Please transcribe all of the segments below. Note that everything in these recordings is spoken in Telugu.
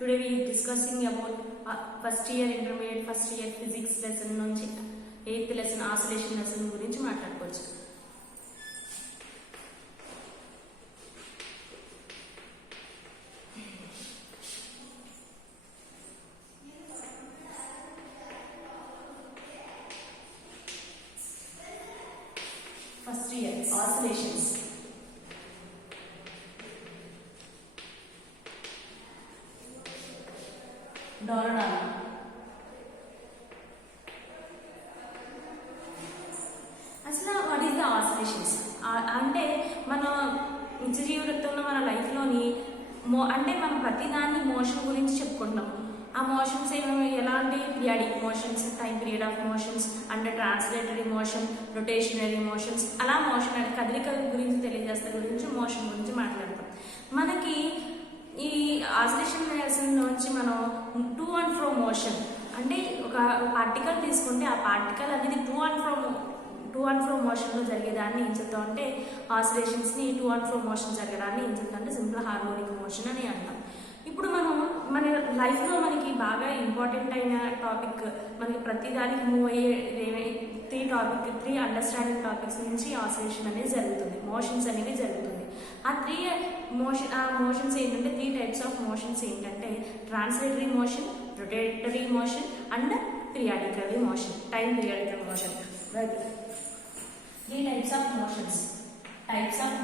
Today we are discussing about first year intermediate, first year physics lesson nunchi 8th lesson oscillation lesson గురించి మాట్లాడుకోవచ్చు. First year oscillations. డోరడా అసలు వాట్ ఈస్ ద ఆసిలేషన్స్ అంటే మన నిత్య జీవితంలో మన లైఫ్లోని అంటే మనం ప్రతిదాన్ని మోషన్ గురించి చెప్పుకుంటాం. ఆ మోషన్స్ ఎలాంటి periodic motions, time period of motions, అంటే ట్రాన్స్లేటరీ మోషన్, రొటేషనరీ మోషన్స్, అలా మోషన్ అంటే కదలిక గురించి తెలియజేస్తే గురించి మోషన్ గురించి మాట్లాడతాం. మనకి ఈ ఆసిలేషన్ లెసన్ నుంచి మనం టు అండ్ ఫ్రో మోషన్ అంటే ఒక పార్టికల్ తీసుకుంటే ఆ పార్టికల్ అనేది టు అండ్ ఫ్రో మోషన్లో జరిగేదాన్ని ఏం చెప్తాం అంటే ఆసిలేషన్స్ని టు అండ్ ఫ్రో మోషన్ జరగడాన్ని ఏం చెప్తాం అంటే సింపుల్ హార్మోనిక్ మోషన్ అని అంటాం. ఇప్పుడు మనం మన లైఫ్లో మనకి బాగా ఇంపార్టెంట్ అయిన టాపిక్, మనకి ప్రతిదానికి మూవ్ అయ్యే త్రీ అండర్స్టాండింగ్ టాపిక్స్ నుంచి ఆసిలేషన్ అనేది జరుగుతుంది, మోషన్స్ అనేవి జరుగుతుంది. ఆ మోషన్స్ ఏంటంటే 3 టైప్స్ ఆఫ్ మోషన్స్ ఏంటంటే translatory motion, rotatory motion and periodical motion, time periodical motion. 3 types of motions. Types of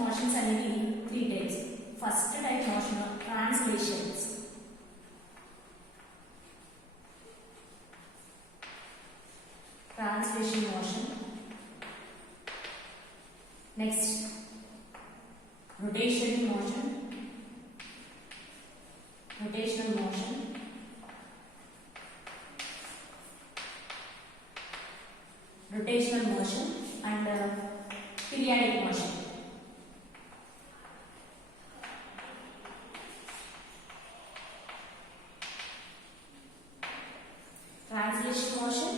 motions అనేవి 3 types. First type motion translations. Translation motion. Next, rotational motion. Rotational motion. Rotational motion and periodic motion. Translation motion,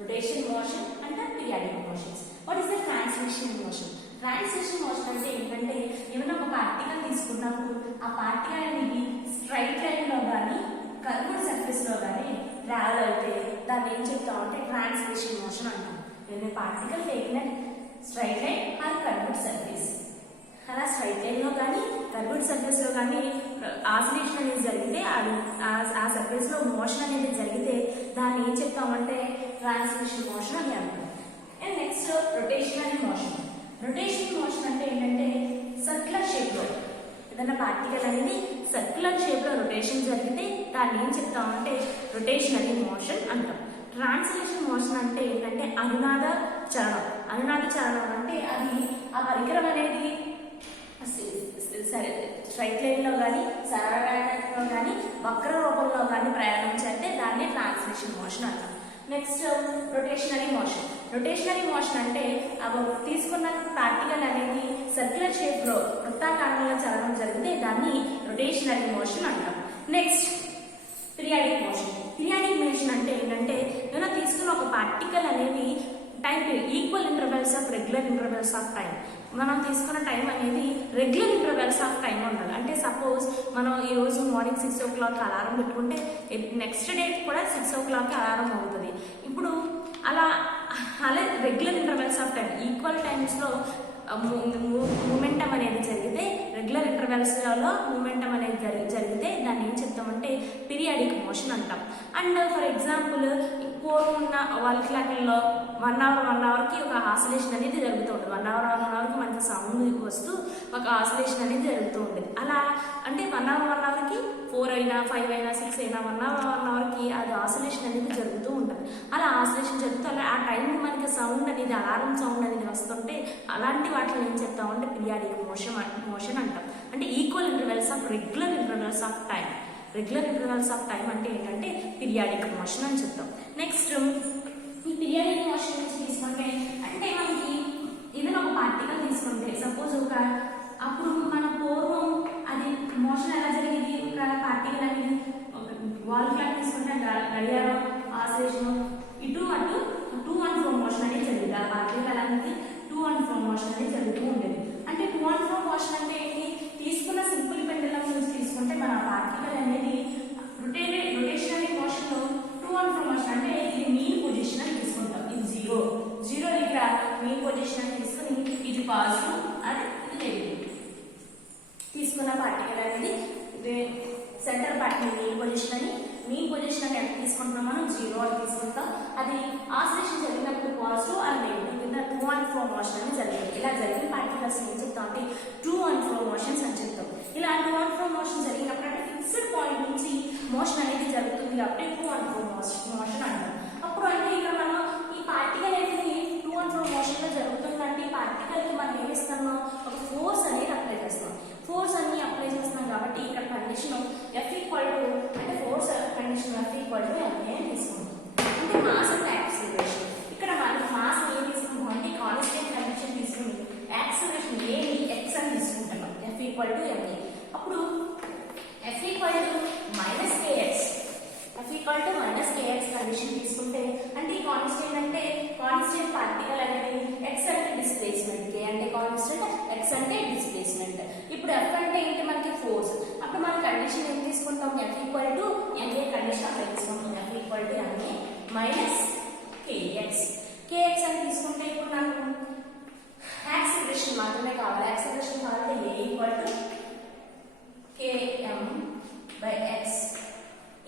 rotation motion and the periodic motions. What is the translation motion? Translation motion అంటే ఏంటంటే ఏమైనా ఒక పార్టికల్ తీసుకున్నప్పుడు ఆ పార్టికల్ అనేది స్ట్రైట్ లైన్ లో కానీ కర్వ్డ్ సర్ఫేస్ లో కానీ ట్రావెల్ అయితే దాన్ని ఏం చెప్తామంటే ట్రాన్స్లేషన్ మోషన్ అంటాం. ఏదైనా particle taking straight line or curved surface, అలా స్ట్రైట్ లైన్ లో కానీ కర్వ్డ్ సర్ఫేస్ లో కానీ ఆసిలేషన్ అనేది జరిగితే ఆ సర్ఫేస్ లో మోషన్ అనేది జరిగితే దాన్ని ఏం చెప్తామంటే ట్రాన్స్లేషన్ మోషన్ అని అంటాం. And next rotational motion. Rotational motion అంటే ఏంటంటే సర్క్యులర్ షేప్ లో ఏదైనా పార్టికల్ అనేది సర్క్యులర్ షేప్ లో రొటేషన్ జరిగితే దాన్ని ఏం చెప్తామంటే రొటేషనల్ మోషన్ అంటాం. ట్రాన్స్లేషన్ మోషన్ అంటే ఏంటంటే అనునాద చలనం. అనునాద చలనం అంటే అది ఆ పరికరం అనేది సరే స్ట్రైట్ లైన్ లో కానీ సరళలో కానీ వక్ర రూపంలో కానీ ప్రయాణించంటే దాన్ని ట్రాన్స్లేషన్ మోషన్ అంటాం. Next rotationary motion. Rotationary motion అంటే తీసుకున్న పార్టికల్ అనేది సర్క్యులర్ షేప్ లో వృత్తాకారంలో చలనం జరిగితే దాన్ని రొటేషనరీ మోషన్ అంటాం. Next periodic motion. Periodic motion అంటే ఏంటంటే ఏదైనా తీసుకున్న ఒక పార్టికల్ అనేది time equal intervals of regular intervals of time, మనం తీసుకున్న టైం అనేది రెగ్యులర్ ఇంటర్వెల్స్ ఆఫ్ టైం ఉండాలి. అంటే సపోజ్ మనం ఈ రోజు మార్నింగ్ 6 o'clock అలారం పెట్టుకుంటే నెక్స్ట్ డే కూడా 6 o'clock అలారం అవుతుంది. ఇప్పుడు అలా regular intervals of time equal times లో మూమెంటం అనేది జరిగితే, రెగ్యులర్ ఇంటర్వెల్స్ లో మూమెంటం అనేది జరిగితే దాన్ని ఏం చెప్తామంటే పీరియాడిక్ మోషన్ అంటాం. అండ్ ఫర్ ఎగ్జాంపుల్ పూర్వం వాల్ క్లాక్లలో 1 hour కి ఒక ఆసిలేషన్ అనేది జరుగుతూ ఉంటుంది. 1 hour కి మనకి సౌండ్ వస్తూ ఒక ఆసిలేషన్ అనేది జరుగుతూ ఉండేది. అలా అంటే 1 hour కి 4 అయినా 5 అయినా 6 అయినా 1 hour కి అది ఆసిలేషన్ అనేది జరుగుతూ ఉంటుంది. అలా ఆసిలేషన్ జరుగుతూ అలా ఆ టైం మనకి సౌండ్ అనేది అలారం సౌండ్ అనేది వస్తుంటే అలాంటి వాటిని ఏం చెప్తామంటే పీరియాడిక్ మోషన్ అంటాం. అంటే equal intervals of regular intervals of time. Regular intervals of time అంటే ఏంటంటే పీరియాడిక్ మోషన్ అని చెప్తాం. నెక్స్ట్ ఈ పీరియాడిక్ మోషన్ నుంచి తీసుకుంటే అంటే మనకి ఏదైనా ఒక పార్టికల్ తీసుకుంటే సపోజ్ అప్పుడు మన పూర్వం అది మోషన్ ఎలా జరిగేది, ఒక పార్టికల్ అనేది వాల్ క్లాక్ తీసుకుంటే గడియారం ఆసిలేషన్ ఇటు అటు 2 and 4 మోషన్ అనేది జరిగింది. పొజిషన్ అని తీసుకుని ఇది పాజిటివ్ అండ్ ఇది నెగిటివ్ తీసుకున్న పార్టికల్ అనేది సెంటర్ పార్ట్ మెయిన్ పొజిషన్ అని ఎంత తీసుకుంటున్నాం మనం 0 అని తీసుకుంటాం. అది ఆసిలేషన్ జరిగినప్పుడు పాజిటివ్ అండ్ నెగిటివ్ కింద టూ అండ్ ఫ్రో మోషన్ అని జరిగింది. ఇలా జరిగిన పార్టికల్స్ ఏం చెప్తాం అంటే టూ అండ్ ఫ్రో మోషన్స్ అని చెప్తాం. ఇలా టూ అండ్ ఫ్రో మోషన్ జరిగినప్పుడు అంటే ఫిక్స్డ్ పాయింట్ నుంచి మోషన్ అనేది జరుగుతుంది కాబట్టి టూ అండ్ ఫ్రో మోషన్ అంటాం. అప్పుడు అంటే ఇక్కడ మనం ఈ పార్టికల్ అనేది టూ అండ్ ఫ్రో మోషన్ లో జరుగుతుందంటే ఈ పార్టికల్ కి మనం ఏం ఇస్తున్నాం, ఒక ఫోర్స్ అనేది అప్లై చేస్తాం. ఫోర్స్ అన్ని అప్లై చేస్తున్నాం కాబట్టి ఇక్కడ కండిషన్ F ఈక్వల్ టు అంటే force condition F equal to MA అని తీసుకుంటాం. అంటే మాస్ అండ్ యాక్సిలరేషన్. ఇక్కడ మనం మాస్ ఏం తీసుకుంటాం అంటే కాన్స్టెంట్ కండిషన్ తీసుకుని యాక్సిలరేషన్ A ని x అని తీసుకుంటున్నాం. F equal to MA. అప్పుడు F equal to -kx condition తీసుకుంటే అంటే ఈ కాన్స్టెంట్ అంటే కాన్స్టెంట్ పార్టికల్ అనేది x అంటే డిస్ప్లేస్మెంట్, k అంటే కాన్స్టెంట్, x అంటే డిస్ప్లేస్మెంట్. ఇప్పుడు F అంటే ఏంటి మనకి ఫోర్స్. అప్పుడు మన కండిషన్ ఏం తీసుకుంటాం, F equal to MA condition apply చేసుకుంటాం. F equal to MA minus kx అని తీసుకుంటే ఇప్పుడు నాకు యాక్సిలరేషన్ మాత్రమే కావాలి. యాక్సిలరేషన్ కావాలంటే A ఈక్వల్ టు km/x.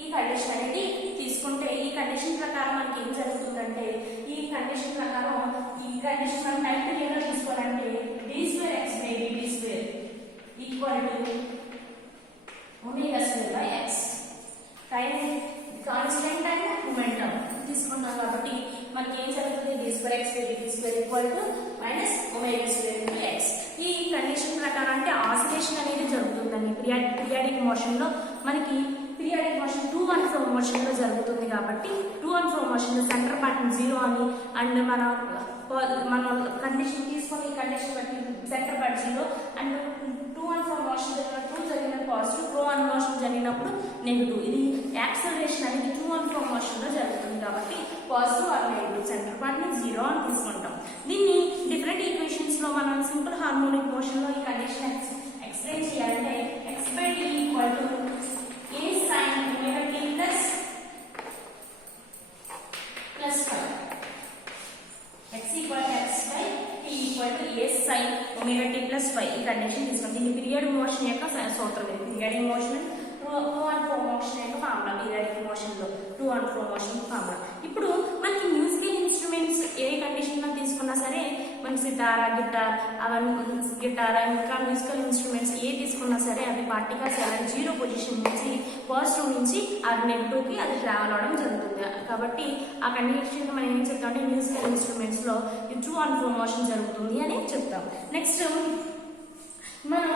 ఈ కండిషన్ అనేది తీసుకుంటే ఈ కండిషన్ ప్రకారం మనకి ఏం జరుగుతుందంటే ఈ కండిషన్ ప్రకారం ఈ కండిషన్ మనం టైం పీరియడ్ లో తీసుకోవాలంటే d2x/dt2 equal to ω2/x. Time constant and momentum తీసుకున్నాం కాబట్టి మనకి ఏం జరుగుతుంది, d2x/dt2 ఈక్వల్ టు -ω2/x. ఈ కండిషన్ ప్రకారం అంటే ఆసిలేషన్ అనేది జరుగుతుందండి పీరియాడిక్ మోషన్ లో. మనకి periodic motion two and fro motion లో జరుగుతుంది కాబట్టి టూ అండ్ ఫ్రో మోషన్ లో సెంటర్ పార్ట్ 0 అని అండ్ మన కండిషన్ తీసుకొని ఈ కండిషన్ బట్టి centre part 0 and two and fro motion జరిగిన పాజిటివ్, ఫ్రో అండ్ మోషన్ జరిగినప్పుడు నెగిటివ్. ఇది యాక్సలరేషన్ అనేది టూ అండ్ ఫ్రో మోషన్ లో జరుగుతుంది కాబట్టి positive or negative centre part ని 0 అని తీసుకుంటాం. దీన్ని డిఫరెంట్ ఈక్వేషన్స్ లో మనం సింపుల్ హార్మోనిక్ మోషన్ లో ఈ కండిషన్ ఎక్స్ప్లెయిన్ చేయాలంటే x/t equal to A sin ωt plus 5. X equal to x/t equal to A sin ωt plus 5. ఈ కండిషన్ తీసుకుంటే దీని పీరియడ్ మోషన్ యొక్క సూత్రం ఇది. Periodic motion two and fro motion యొక్క ఫార్ములా. పీరియాడిక్ మోషన్ లో two and fro motion formula. ఇప్పుడు మనకి మ్యూజికల్ ఇన్స్ట్రుమెంట్స్ ఏ కండిషన్ లో తీసుకున్నా సరే మనకి సితారా, గిటార్ ఇంకా మ్యూజికల్ ఇన్స్ట్రుమెంట్స్ ఏ తీసుకున్నా సరే అవి పార్టికల్స్ ఎలా 0 పొజిషన్ నుంచి పాజిటివ్ నుంచి అది నెగిటివ్ కి అది ట్రావెల్ అవడం జరుగుతుంది. కాబట్టి ఆ కండిషన్ మనం ఏం చెప్తాం అంటే మ్యూజికల్ ఇన్స్ట్రుమెంట్స్ లో టూ అండ్ ఫ్రో మోషన్ జరుగుతుంది అని చెప్తాం. నెక్స్ట్ మనం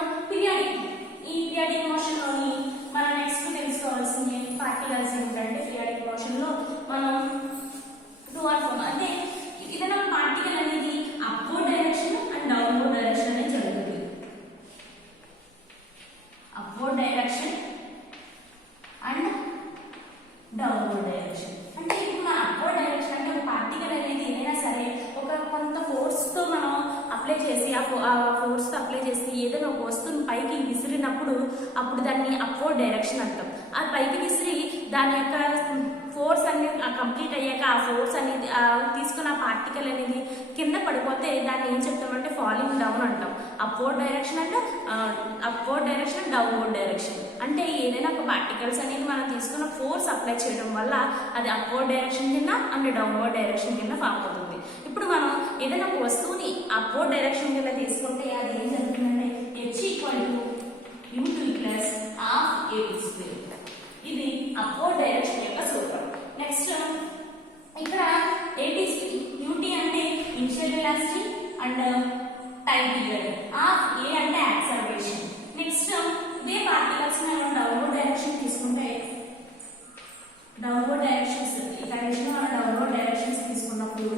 ఈ పీరియాడిక్ మోషన్ లోని మనం నెక్స్ట్ తెలుసుకోవాల్సింది పార్టికల్స్ ఏంటంటే పీరియాడిక్ మోషన్ లో మనం టూ అండ్ ఫ్రో అంటే ఏదైనా పార్టికల్ అనేది upward direction and downward direction అనేది జరుగుతుంది. Upward direction and downward direction అంటే ఇప్పుడు మన అప్వర్డ్ డైరెక్షన్ అంటే ఒక పార్టికల్ అనేది ఏదైనా సరే ఒక కొంత ఫోర్స్ తో మనం అప్లై చేసి ఆ ఫోర్స్ తో అప్లై చేసి ఏదైనా ఒక వస్తువుని పైకి విసిరినప్పుడు అప్పుడు దాన్ని అప్వర్డ్ డైరెక్షన్ అంటాం. ఆ పైకి విసిరి దాని యొక్క ఫోర్స్ అనేది కంప్లీట్ అయ్యాక ఆ ఫోర్స్ అనేది తీసుకున్న పార్టికల్ అనేది కింద పడిపోతే దాన్ని ఏం చెప్తామంటే ఫాలింగ్ డౌన్ అంటాం. అప్వర్డ్ డైరెక్షన్ అంటే అప్వర్డ్ డైరెక్షన్, డౌన్వర్డ్ డైరెక్షన్ అంటే ఏదైనా ఒక పార్టికల్స్ అనేది మనం తీసుకున్న ఫోర్స్ అప్లై చేయడం వల్ల అది అప్వర్డ్ డైరెక్షన్ కింద అండ్ డౌన్వర్డ్ డైరెక్షన్ కింద ఫామ్ అవుతుంది. ఇప్పుడు మనం ఏదైనా ఒక వస్తువుని అప్వర్డ్ డైరెక్షన్ కింద తీసుకుంటే అది ఏం జరుగుతుందంటే h equal to ut plus half at². ఇది అప్వర్డ్ డైరెక్షన్ యొక్క సూత్రం. నెక్స్ట్ ఇక్కడ ut అంటే initial velocity and time period, half a అంటే యాక్సలరేషన్. నెక్స్ట్ ఇదే పార్టికల్స్ మనం డౌన్వర్డ్ డైరెక్షన్ తీసుకుంటే డౌన్వర్డ్ డైరెక్షన్స్ ఈ కండిషన్ మనం డౌన్వర్డ్ డైరెక్షన్స్ తీసుకున్నప్పుడు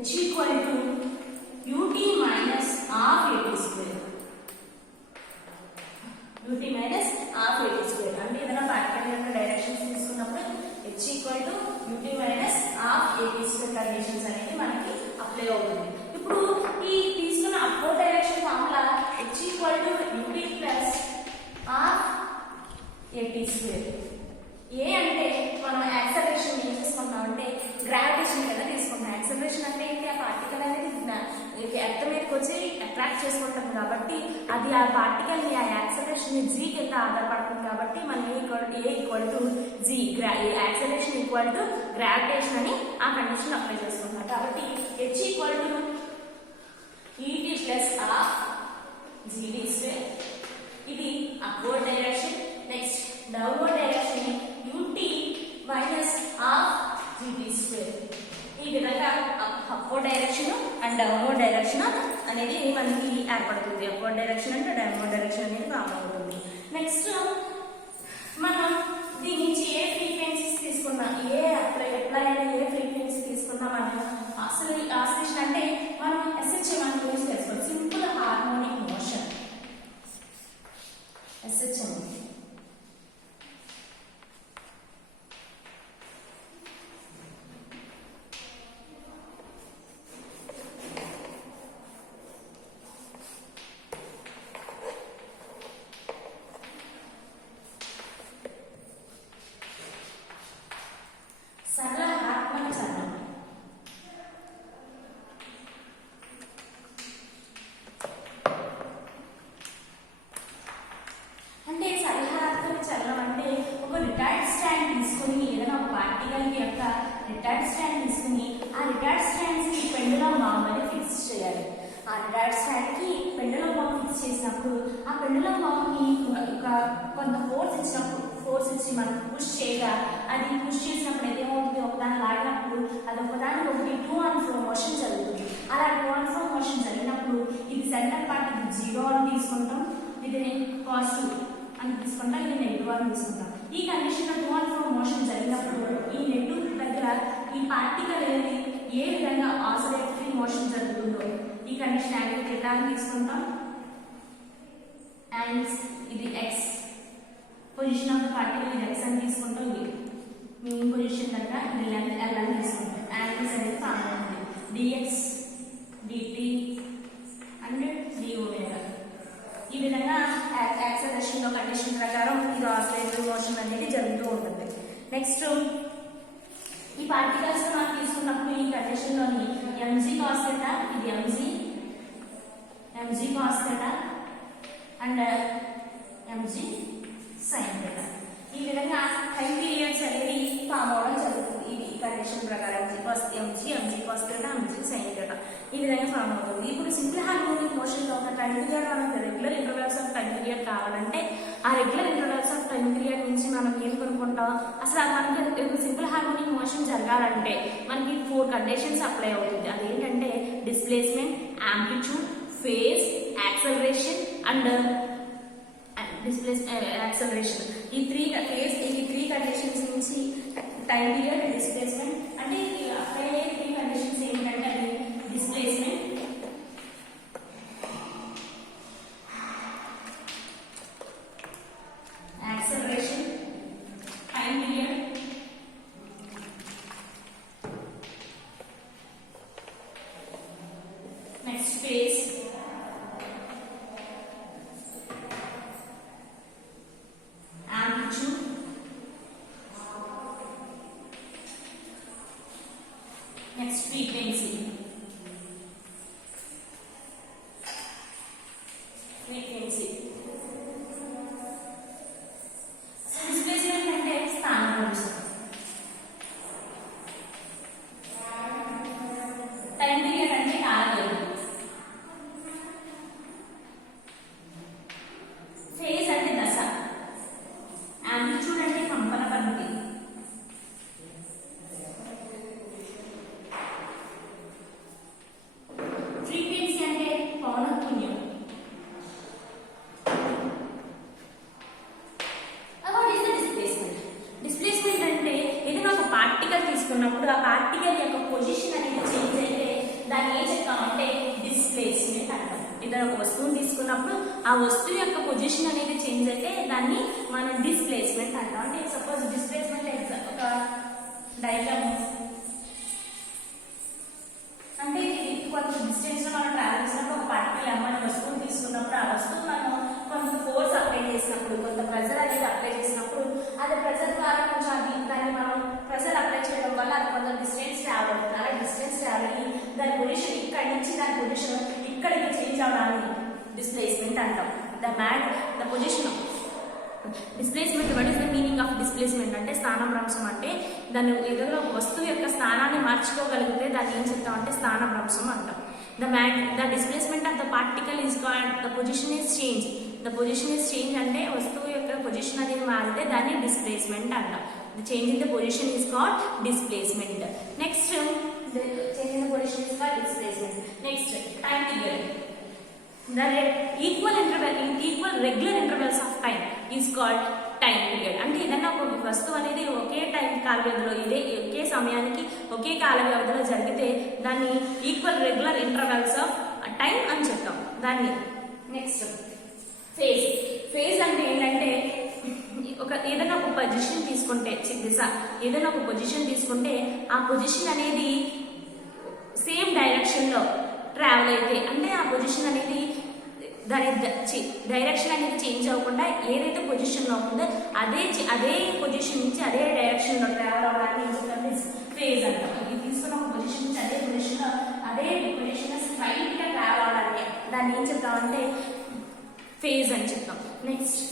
h equal to ut minus half at². ut minus half at² అంటే ఏదైనా పార్టికల్ యొక్క డైరెక్షన్స్ తీసుకున్నప్పుడు h equal to ut minus half at² conditions అనేది మనకి అప్లై అవుతుంది. ఇప్పుడు ఈ తీసుకున్న upward direction formula h equal to ut plus half at². ఏ అంటే మనం యాక్సలరేషన్ ఏం చేసుకుంటాం అంటే గ్రావిటేషన్ కదా తీసుకుంటాం. యాక్సలరేషన్ అంటే ఏంటి? ఆ పార్టికల్ అనేది ఎర్త్ మీదకి వచ్చి అట్రాక్ట్ చేసుకుంటుంది కాబట్టి అది ఆ పార్టికల్ ని ఆ యాక్సలరేషన్ జీ కింద ఆధారపడుతుంది కాబట్టి మనం A equal to G acceleration equal to gravitation అని ఆ కండిషన్ అప్లై చేసుకుంటున్నాం. కాబట్టి H equal to UT plus half GT square. ఇది upward direction. Next downward direction UT minus half GT square. ఈ విధంగా upward direction and downward direction అనేది మనకి ఏర్పడుతుంది. అప్వర్డ్ డైరెక్షన్ అంటే డౌన్వర్డ్ డైరెక్షన్ అనేది ఫామ్ అవుతుంది. నెక్స్ట్ మనం దీని నుంచి ఏ ఫ్రీక్వెన్సీస్ తీసుకున్నా, ఎప్పుడైనా ఏ ఫ్రీక్వెన్సీ తీసుకున్నా మనం ఆసిలేషన్ అంటే మనం ఎస్హెచ్ఎం అని గురించి తెలుసుకోవాలి. Simple harmonic motion SHM. సరళ హార్మోనిక్ చలనం. అంటే సరళాత్మక చలనం అంటే ఒక రిటార్డ్ స్టాండ్ తీసుకుని ఏదైనా ఒక పార్టికల్ యొక్క రిటార్డ్ స్టాండ్ తీసుకుని ఆ రిటార్డ్ స్టాండ్స్ కి పెండులం బాంబ్ అని ఫిక్స్ చేయాలి. ఆ రిటార్డ్ స్టాండ్ కి పెండులం బాంబ్ ఫిక్స్ చేసినప్పుడు ఆ పెండులం బాంబ్ ని కొంత ఫోర్స్ ఇచ్చి మనం పుష్ చేయగా అది పుష్ చేసినప్పుడు ఏమవుతుంది? ఒకదాన్ని లాగినప్పుడు అది ఒకదానికి ఒకటి టూ అండ్ ఫ్రో మోషన్ జరుగుతుంది. అలా టూ అండ్ ఫ్రో మోషన్ జరిగినప్పుడు ఇది సెంటర్ పార్ట్ ఇది 0 అని తీసుకుంటాం, ఇది పాజిటివ్ అని తీసుకుంటాం, ఇది నెగిటివ్ అని తీసుకుంటాం. ఈ కండిషన్ లో టూ అండ్ ఫ్రో మోషన్ జరిగినప్పుడు ఈ నెగిటివ్ దగ్గర ఈ పార్టికల్ అనేది ఏ విధంగా ఆసిలేటరీ మోషన్ జరుగుతుందో ఈ కండిషన్ యాంగిల్ థీటా అని తీసుకుంటాం. అండ్ ఇది X position of the particle, ఇది ఎక్స్ అని తీసుకుంటాం. ఇది మీన్ పొజిషన్ దగ్గర ఇది లెంత్ ఎల్ అని తీసుకుంటాం. యాంగిల్స్ అనేది ఫామ్ అవుతుంది. Dx dt and d omega. ఈ విధంగా యాక్సలరేషన్ లో కండిషన్ ప్రకారం ఇది ఆసిలేటరీ మోషన్ అనేది జరుగుతూ ఉంటుంది. నెక్స్ట్ ఈ పార్టికల్స్ మనం తీసుకున్నప్పుడు ఈ కండిషన్ లోని ఎంజీ కాస్ థీటా, ఇది MG cos theta and MG sine theta. ఈ విధంగా టైం పీరియడ్స్ అనేది ఫామ్ అవడం జరుగుతుంది. ఇది కండిషన్ ప్రకారం MG cos theta, MG sine theta ఈ విధంగా ఫామ్ అవుతుంది. ఇప్పుడు సింపుల్ హార్మోనిక్ మోషన్ లో ఒక టైం పీరియడ్ మనకు regular intervals of time period కావాలంటే ఆ regular intervals of time period నుంచి మనం ఏం కనుక్కుంటాం? అసలు మనకి సింపుల్ హార్మోనిక్ మోషన్ జరగాలంటే మనకి 4 కండిషన్స్ అప్లై అవుతుంది. అదేంటంటే displacement, amplitude, phase, acceleration and acceleration. ఈ త్రీ కండిషన్స్ నుంచి టైం పీరియడ్, డిస్ప్లేస్మెంట్ అంటే అప్లై అయ్యే 3 కండిషన్స్ ఏంటంటే అది displacement, acceleration, time period, next phase, amplitude, next frequency. Displacement అంటే స్థానం. టైం పీరియడ్ అంటే కాలవ్యవధి. ఫేజ్ అంటే దశ. యాంప్లిట్యూడ్ అంటే కంపన పరిధి. ఫ్రీక్వెన్సీ అంటే పౌనఃపున్యం. డిస్ప్లేస్మెంట్ అంటే ఏదైనా ఒక పార్టికల్ తీసుకున్నప్పుడు ఆ పార్టికల్ యొక్క పొజిషన్ అనేది చేంజ్ అయితే దాన్ని ఏం చెప్తామంటే డిస్ప్లేస్మెంట్ అంటాం. ఏదైనా ఒక వస్తువుని తీసుకున్నప్పుడు ఆ వస్తువు యొక్క పొజిషన్ అనేది చేంజ్ అయితే దాన్ని మనం డిస్ప్లేస్మెంట్ అంటాం. అంటే సపోజ్ డిస్ప్లేస్మెంట్ ఒక డయాగ్రామ్ అంటే కొంత డిస్టెన్స్ లో మనం ట్రావెల్ చేసినప్పుడు ఒక పార్టికల్ అనే వస్తువుని తీసుకున్నప్పుడు ఆ వస్తువు మనం కొంత ఫోర్స్ అప్లై చేసినప్పుడు, కొంత ప్రెజర్ అనేది అప్లై చేసినప్పుడు అది ప్రెజర్ ద్వారా కొంచెం దాన్ని మనం ప్రెజర్ అప్లై చేయడం వల్ల అది కొంత డిస్టెన్స్ ట్రావెల్ అవుతుంది. అలా డిస్టెన్స్ ట్రావెల్ పొజిషన్ ఇక్కడ నుంచి దాని పొజిషన్ ఇక్కడికి చేంజ్ అవడాన్ని డిస్ప్లేస్మెంట్ అంటాం. The position displacement. What is the meaning of displacement అంటే స్థానభ్రంశం అంటే దాన్ని ఏదైనా వస్తువు యొక్క స్థానాన్ని మార్చుకోగలిగితే దాన్ని ఏం చెప్తాం అంటే స్థానభ్రంశం అంటాం. The displacement of the particle is called the position is change. The position is change అంటే వస్తువు యొక్క పొజిషన్ అనేది మారితే దాన్ని డిస్ప్లేస్మెంట్ అంటాం. The change in the position is called displacement. Next change in the position is called displacement. Next time period. The equal regular intervals of time is called time period. అంటే ఏదైనా ఒక వస్తువు అనేది ఒకే టైం కాల వ్యవధిలో ఒకే సమయానికి ఒకే కాల వ్యవధిలో జరిగితే దాన్ని equal regular intervals of time అని చెప్తాం దాన్ని. Next phase. ఫేజ్ అంటే ఏంటంటే ఏదైనా ఒక పొజిషన్ తీసుకుంటే ఏదైనా ఒక పొజిషన్ తీసుకుంటే ఆ పొజిషన్ అనేది సేమ్ డైరెక్షన్ లో ట్రావెల్ అయితే అంటే ఆ పొజిషన్ అనేది దాని డైరెక్షన్ అనేది చేంజ్ అవ్వకుండా ఏదైతే పొజిషన్ లో ఉందో అదే పొజిషన్ నుంచి అదే డైరెక్షన్ లో ట్రావెల్ అవ్వడానికి ఫేజ్ అంటాం. ఇది తీసుకున్న ఒక పొజిషన్ నుంచి అదే పొజిషన్ స్ట్రైట్ గా ట్రావెల్ అవ్వడానికి దాన్ని ఏం చెప్తామంటే ఫేజ్ అని చెప్తాం. Next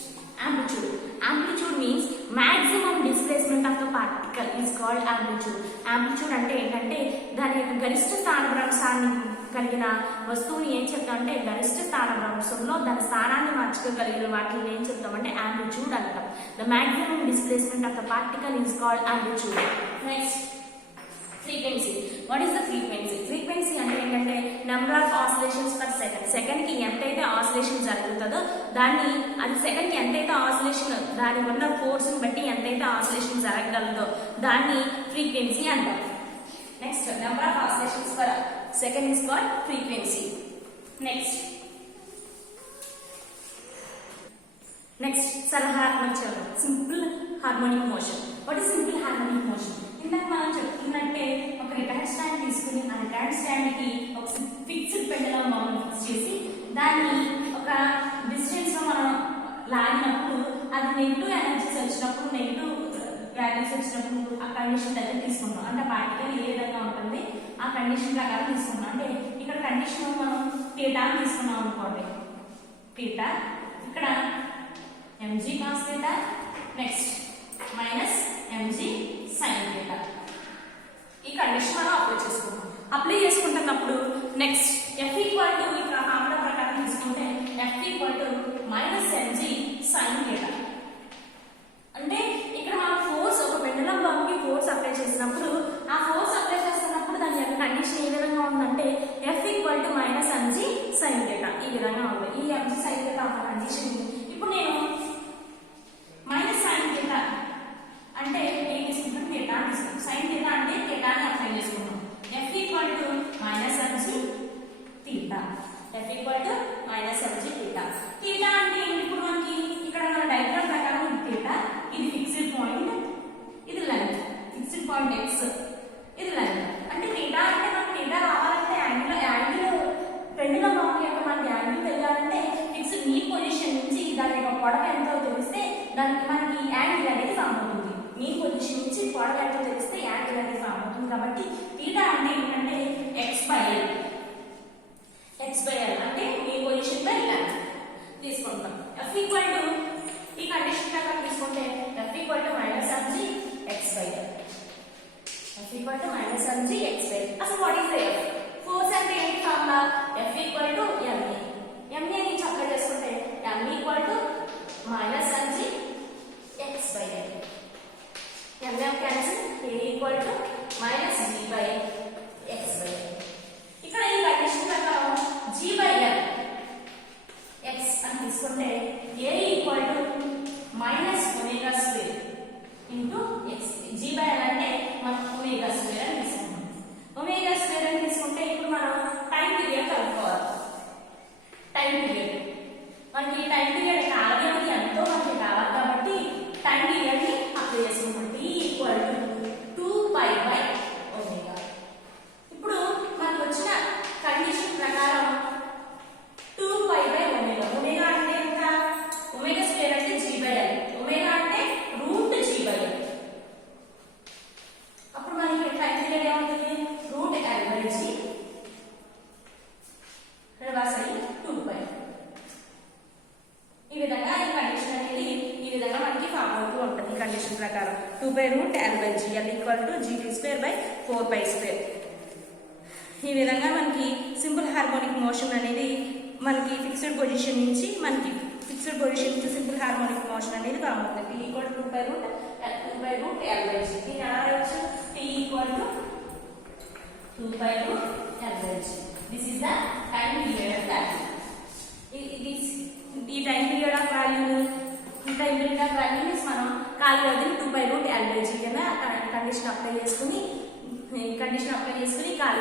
amplitude. Amplitude means maximum displacement of the particle is called amplitude. Amplitude అంటే ఏంటంటే దాని యొక్క గరిష్ట స్థానభ్రంశాన్ని కలిగిన వస్తువుని ఏం చెప్తామంటే గరిష్ట స్థానభ్రంశంలో దాని స్థానాన్ని మార్చుకోగలిగిన వాటిని ఏం చెప్తామంటే amplitude అంటాం. The maximum displacement of the particle is called amplitude. Next frequency. What is the frequency? Frequency అంటే ఏంటంటే number of oscillations per second. Second కి ఎంతైతే ఆసిలేషన్ జరుగుతుందో దాన్ని అది సెకండ్ కి ఎంతైతే ఆసిలేషన్ దాని ఉన్న ఫోర్స్ ని బట్టి ఎంతైతే ఆసిలేషన్ జరగగలదో దాన్ని ఫ్రీక్వెన్సీ అంటాం. Next number of oscillations per second is called frequency. Next simple harmonic motion. What is simple harmonic motion? ఇందాక మనం చెప్తున్నట్టే ఒక రికార్డ్ స్టాండ్ తీసుకుని ఆ రికార్డ్ స్టాండ్ కి ఒక ఫిక్స్డ్ పెండలం బొమ్మను ఫిక్స్ చేసి దాన్ని ఒక డిస్టెన్స్ లో మనం లాగినప్పుడు అది నెగిటివ్ ఎనర్జీస్ వచ్చినప్పుడు నెగిటివ్ వాల్యూస్ వచ్చినప్పుడు ఆ కండిషన్ దగ్గర తీసుకుంటాం. అంటే పార్టికల్ ఏ విధంగా ఉంటుంది ఆ కండిషన్ ప్రకారం తీసుకుంటాం. అంటే ఇక్కడ కండిషన్ మనం థీటా తీసుకున్నాం అనుకోండి. థీటా ఇక్కడ mg cos theta next minus mg sin theta. ఈ కండిషన్ మనం అప్లై చేసుకుంటున్నప్పుడు నెక్స్ట్ f ఈక్వల్ టు ఇక్కడ ఫార్ములా ప్రకారం తీసుకుంటే f equal to minus mg sin theta. అంటే ఇక్కడ మనం ఫోర్స్ ఒక పెండులం బాంబుకి ఫోర్స్ అప్లై చేసినప్పుడు ఆ ఫోర్స్ అప్లై చేస్తున్నప్పుడు దాని యొక్క కండిషన్ ఏ విధంగా ఉందంటే f equal to minus mg sin theta ఈ విధంగా ఉంది. ఈ mg sin theta ఒక కండిషన్. ఇప్పుడు నేను మైనస్ సైన్ థీటా అంటే ఏం తీసుకుంటాం? థీటా తీసుకుంటాం. సైన్ థీటా అంటే థీటాని అప్లై చేసుకుంటాం. f equal to minus mg theta. f equal to minus mg theta. Theta అంటే ఇప్పుడు మనకి ఇక్కడ మన డయాగ్రామ్ ప్రకారం థీటా ఇది ఫిక్స్డ్ పాయింట్, ఇది లెంగ్త్. ఫిక్స్డ్ పాయింట్ x, ఇది లెంగ్త్. అంటే థీటా అంటే మనకి థీటా రావాలంటే యాంగిల్ పెండులం బాంబు యొక్క మనకి యాంగిల్ తెలియాలంటే ఫిక్స్డ్ ఈ పొజిషన్ నుంచి దాని యొక్క పొడవు ఎంతో తెలిస్తే దానికి మనకి యాంగిల్ అనేది ఫామ్ అవుతుంది. ఈ పొజిషన్ నుంచి పొడవు ఎంతో తెలిస్తే యాంగిల్ అనేది ఫామ్ అవుతుంది. కాబట్టి థీటా అంటే ఏంటంటే x/l. x/l అంటే ఈ పొజిషన్ బై లెంగ్త్ తీసుకుంటాం. f ఈక్వల్ టు ఈ కండిషన్ ప్రకారం తీసుకుంటే f equal to minus mg x/l. f equal to minus mg x/l. అసలు what is the f? Force అంటే ఏంటి formula? f equal to ma. ma నుంచి అప్లై చేసుకుంటే m equal to minus mg x/l. m cancel. a equal to minus g by x/l. ఇక్కడ ఈ కండిషన్ ప్రకారం g బై l x అని తీసుకుంటే a equal to minus omega square into x. g by l అంటే మనం ఒమేగా స్క్వేర్ అని తీసుకుంటాం. ఒమేగా స్క్వేర్ అని తీసుకుంటే ఇప్పుడు మనం టైం పీరియడ్ కలుపుకోవాలి. టైం పీరియడ్ మనకి టైం పీరియడ్ కాల వ్యవధి ఎంతో మనకి కావాలి కాబట్టి టైం పీరియడ్ ని అప్లై చేసుకుంటాం. t equal to 2π by omega. 4π². ఈ విధంగా మనకి సింపుల్ హార్మోనిక్ మోషన్ అనేది మనకి ఫిక్స్డ్ పొజిషన్ నుంచి సింపుల్ హార్మోనిక్ మోషన్ అనేది ఫామ్ అవుతుంది. T = 2π√L/g. దీన్ని ఎలా రాయొచ్చు? T = 2π√L/g. This is the time period of value. ఈ time period of value means మనం కాల వ్యవధిని 2π√L/g కింద కండిషన్ అప్లై చేసుకుని కాల